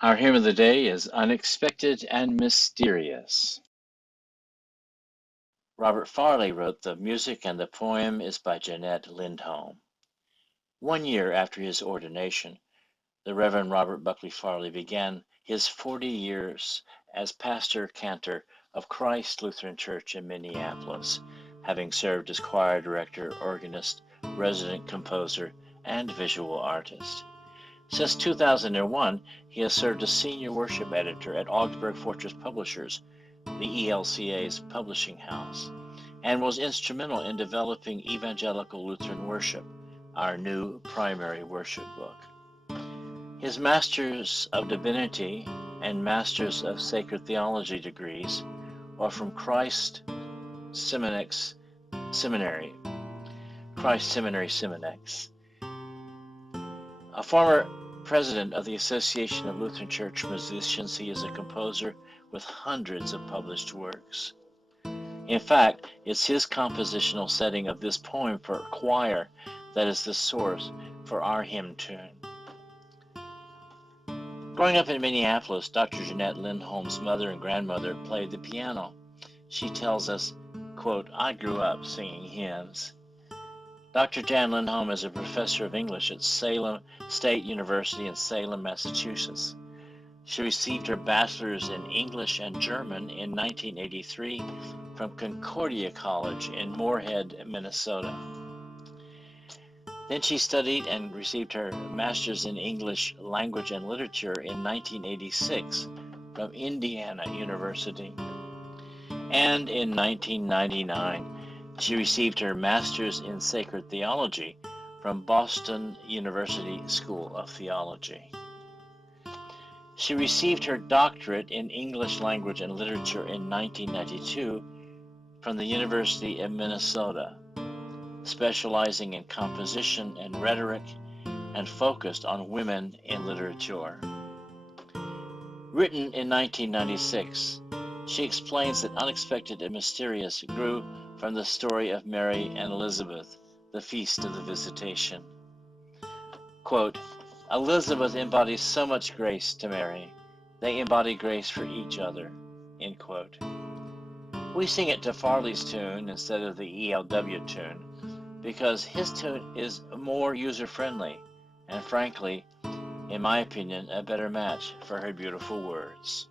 Our hymn of the day is Unexpected and Mysterious. Robert Farley wrote the music, and the poem is by Jeanette Lindholm. 1 year after his ordination, the Reverend Robert Buckley Farley began his 40 years as pastor-cantor of Christ Lutheran Church in Minneapolis, having served as choir director, organist, resident composer, and visual artist. Since 2001, he has served as senior worship editor at Augsburg Fortress Publishers, the ELCA's publishing house, and was instrumental in developing Evangelical Lutheran Worship, our new primary worship book. His Masters of Divinity and Masters of Sacred Theology degrees are from Christ Seminary, Seminex. A former president of the Association of Lutheran Church Musicians, he is a composer with hundreds of published works. In fact, it's his compositional setting of this poem for choir that is the source for our hymn tune. Growing up in Minneapolis, Dr. Jeanette Lindholm's mother and grandmother played the piano. She tells us, quote, "I grew up singing hymns." Dr. Jan Lindholm is a professor of English at Salem State University in Salem, Massachusetts. She received her bachelor's in English and German in 1983 from Concordia College in Moorhead, Minnesota. Then she studied and received her master's in English language and literature in 1986 from Indiana University. And in 1999, she received her master's in sacred theology from Boston University School of Theology. She received her doctorate in English language and literature in 1992 from the University of Minnesota, specializing in composition and rhetoric and focused on women in literature. Written in 1996, she explains that Unexpected and Mysterious grew from the story of Mary and Elizabeth, the Feast of the Visitation. Quote, "Elizabeth embodies so much grace to Mary. They embody grace for each other," end quote. We sing it to Farley's tune instead of the ELW tune because his tune is more user-friendly and, frankly, in my opinion, a better match for her beautiful words.